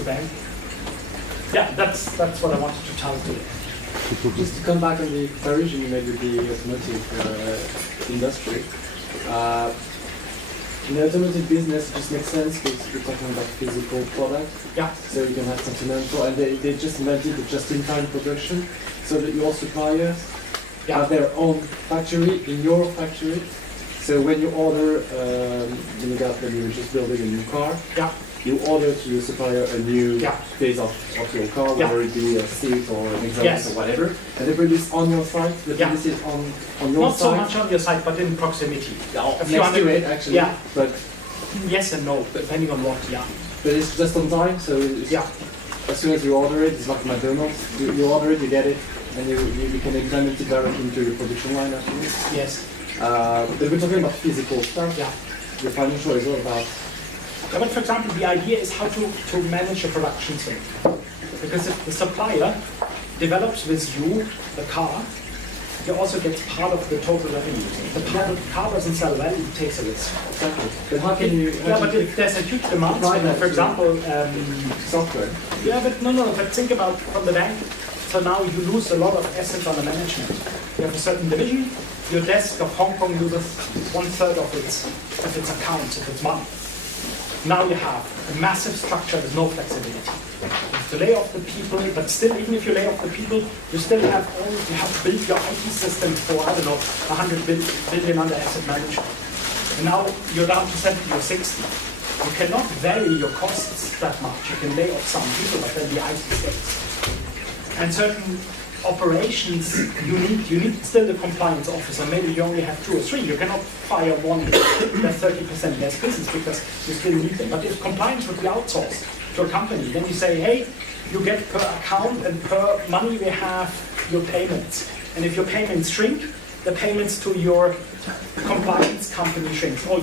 to bank. Yeah, that's what I wanted to tell today. Just to come back on the comparison you made with the automotive industry. In the automotive business, it just makes sense because we're talking about physical product. Yeah. So you can have continental, and they just invented the just-in-time production, so that your suppliers have their own factory in your factory. So when you order, when you're just building a new car, you order to your supplier a new piece of your car, whether it be a seat or an exhaust or whatever, and they produce on your site. They produce it on your Not site. so much on your site, but in proximity. Next to it, actually. Yeah. But yes and no, depending on what. Yeah. But it's just on time. So it's, as soon as you order it, it's like McDonald's. You order it, you get it, and you can implement it directly into your production line afterwards. Yes. But we're talking about physical stuff. Yeah. The financial is all about. But for example, the idea is how to manage a production chain. Because if the supplier develops with you the car, he also gets part of the total revenue. If the car doesn't sell well, he takes a risk. Exactly. But how can you? But if there's a huge demand, for example, software. Yeah, but no. But think about from the bank. So now you lose a lot of assets under management. You have a certain division. Your desk of Hong Kong loses 1/3 of its accounts, of its money. Now you have a massive structure with no flexibility. You have to lay off the people, but still, even if you lay off the people, you still have to build your IT system for, I don't know, 100 billion under asset management. And now you're down to 70 or 60. You cannot vary your costs that much. You can lay off some people, but then the IT stays. And certain operations, you need still the compliance officer. Maybe you only have 2 or 3. You cannot fire one that's 30% less business because you still need them. But if compliance would be outsourced to a company, then you say, hey, you get per account and per money we have your payments. And if your payments shrink, the payments to your compliance company shrinks. Or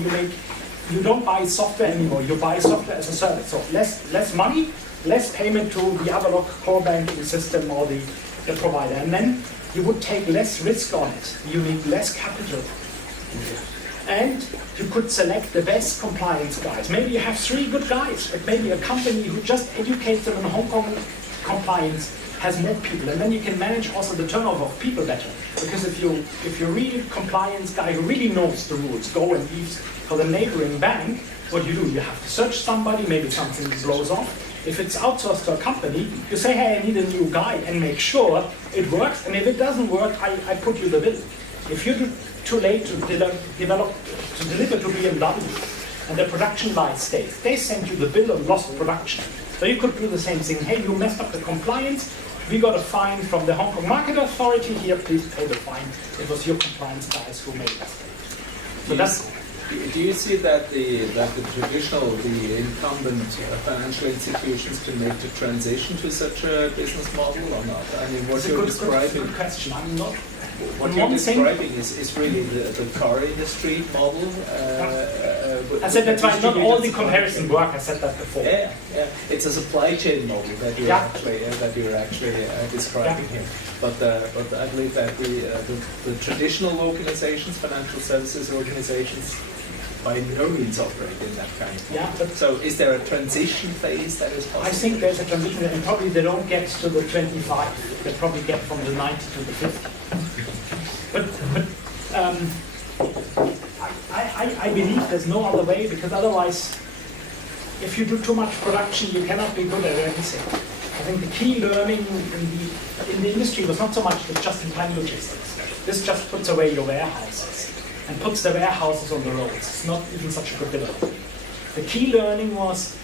you don't buy software anymore. You buy software as a service. So less money, less payment to the Avalok core banking system or the provider, and then you would take less risk on it. You need less capital. And you could select the best compliance guys. Maybe you have 3 good guys, but maybe a company who just educates them in Hong Kong compliance has more people, and then you can manage also the turnover of people better. Because if you're really a compliance guy who really knows the rules, go and leave for the neighboring bank, what do? You have to search somebody, maybe something blows off. If it's outsourced to a company, you say, hey, I need a new guy, and make sure it works. And if it doesn't work, I put you the bill. If you're too late to deliver to BMW, and the production line stays, they send you the bill of lost production. So you could do the same thing. Hey, you messed up the compliance. We got a fine from the Hong Kong Market Authority. Here, please pay the fine. It was your compliance guys who made that. So that's. Do you see that the traditional, the incumbent financial institutions can make the transition to such a business model or not? I mean, what you're describing. Good question. I'm not. What you're describing is really the car industry model. I said that's why not all the comparison work. I said that before. Yeah. It's a supply chain model that you're actually describing here. But I believe that the traditional organizations, financial services organizations, by no means operate in that kind of model. So is there a transition phase that is possible? I think there's a transition, and probably they don't get to the 25. They probably get from the 90 to the 50. I believe there's no other way, because otherwise, if you do too much production, you cannot be good at everything. I think the key learning in the industry was not so much the just-in-time logistics. This just puts away your warehouses and puts the warehouses on the roads. It's not even such a good development. The key learning was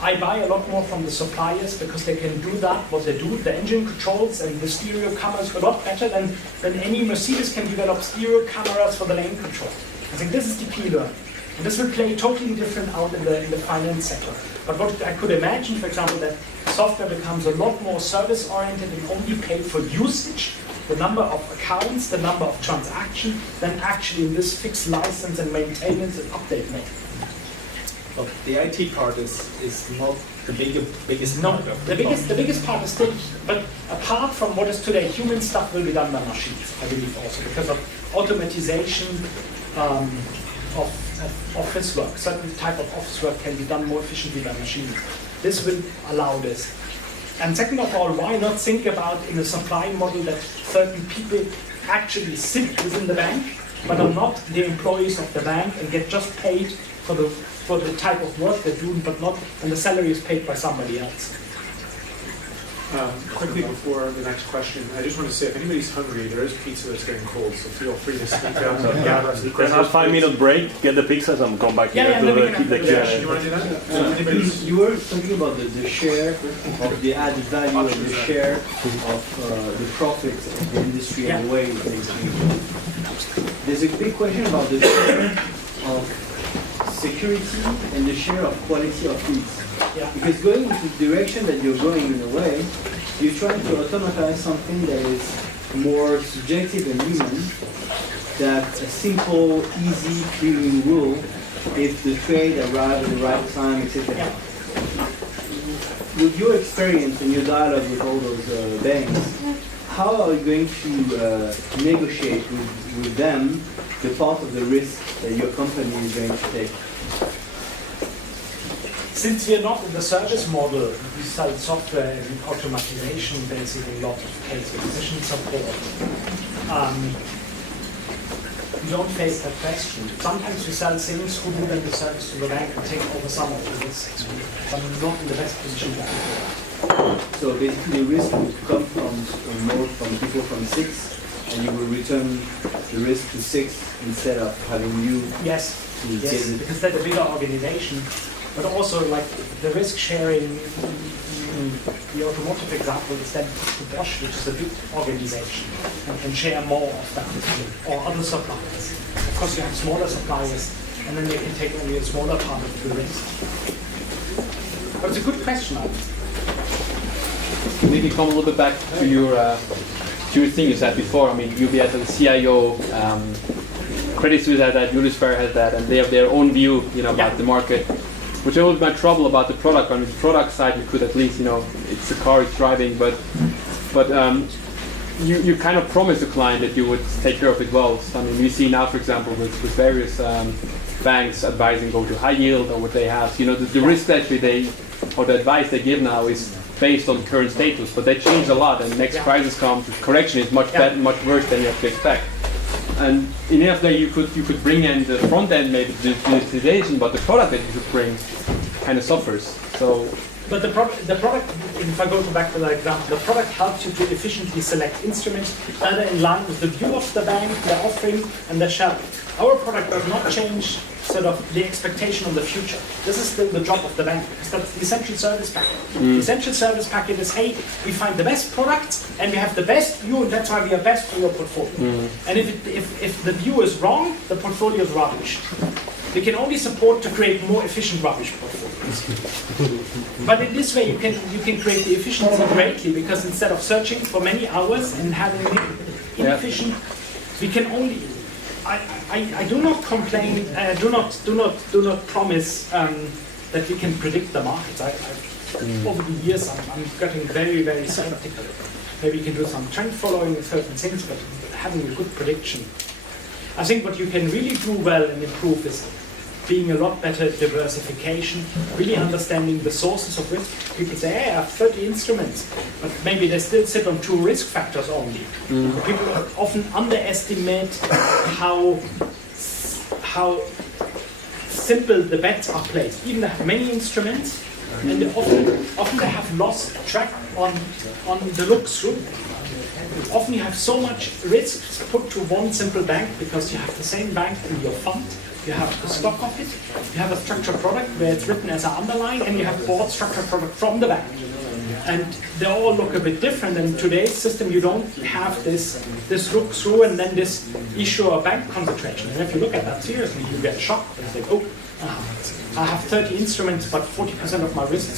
I buy a lot more from the suppliers because they can do that, what they do, the engine controls and the stereo cameras a lot better than any Mercedes can develop stereo cameras for the lane control. I think this is the key learning. And this will play totally different out in the finance sector. But what I could imagine, for example, that software becomes a lot more service-oriented and only paid for usage, the number of accounts, the number of transactions, than actually in this fixed license and maintenance and update mode. Well, the IT part is not the biggest part of the biggest part is still, but apart from what is today, human stuff will be done by machines, I believe also, because of automatization of office work. Certain type of office work can be done more efficiently by machines. This will allow this. And second of all, why not think about in a supply model that certain people actually sit within the bank, but are not the employees of the bank and get just paid for the type of work they're doing, but not, and the salary is paid by somebody else. Quickly before the next question, I just want to say if anybody's hungry, there is pizza that's getting cold, so feel free to sneak out and gather us. Let's have 5-minute break, get the pizzas and come back here to keep the Yeah, you want to do that? You were talking about the share of the added value and the share of the profits of the industry and the way they change. There's a big question about the share of security and the share of quality of leads. Yeah. Because going into the direction that you're going in a way, you're trying to automatize something that is more subjective and human, that a simple, easy, clearing rule, if the trade arrives at the right time, etc. Yeah. With your experience and your dialogue with all those banks, how are you going to negotiate with them the part of the risk that your company is going to take? Since we are not in the service model, we sell software and automation, basically a lot of case decision support. We don't face that question. Sometimes we sell things who do then the service to the bank and take over some of the risks. But I'm not in the best position to do. So basically the risk will come from people from 6, and you will return the risk to 6 instead of having you Yes, to yes, get it. because they're a bigger organization. But also, like the risk sharing, the automotive example is then to Bosch, which is a big organization, and can share more of that, or other suppliers. Of course, you have smaller suppliers, and then they can take only a smaller part of the risk. But it's a good question. Maybe come a little bit back to your thing you said before. I mean, UBS as a CIO, Credit Suisse has that, Julius Baer has that, and they have their own view, about the market. Which I always my trouble about the product. On the product side, you could at least, it's a car, it's driving, but you kind of promise the client that you would take care of it well. So, I mean, we see now, for example, with various banks advising go to high yield or what they have. The risk actually or the advice they give now is based on current status, but they change a lot. And next crisis comes, correction is much better, much worse than you have to expect. And in the end of the day, you could bring in the front end, maybe the digitization, but the product that you should bring kind of suffers. So, but the product, if I go back to that example, the product helps you to efficiently select instruments that are in line with the view of the bank, their offering, and their shelf. Our product does not change sort of the expectation of the future. This is still the job of the bank, because that's the essential service packet. The essential service packet is, hey, we find the best products and we have the best view, and that's why we are best for your portfolio. And if the view is wrong, the portfolio is rubbish. We can only support to create more efficient rubbish portfolios. But in this way, you can create the efficiency greatly, because instead of searching for many hours and having inefficient, we can only. I do not complain. Do not promise that we can predict the markets. Over the years, I'm getting very, very skeptical. Maybe you can do some trend following with certain things, but having a good prediction. I think what you can really do well and improve is being a lot better diversification, really understanding the sources of risk. People say, hey, I have 30 instruments, but maybe they still sit on 2 risk factors only. People often underestimate how simple the bets are placed. Even they have many instruments, and they often they have lost track on the look-through. Often you have so much risk put to one simple bank, because you have the same bank in your fund. You have the stock of it, you have a structured product where it's written as an underlying, and you have bought structured product from the bank. And they all look a bit different. And in today's system, you don't have this look through and then this issue of bank concentration. And if you look at that seriously, you get shocked and think, oh, I have 30 instruments, but 40% of my risk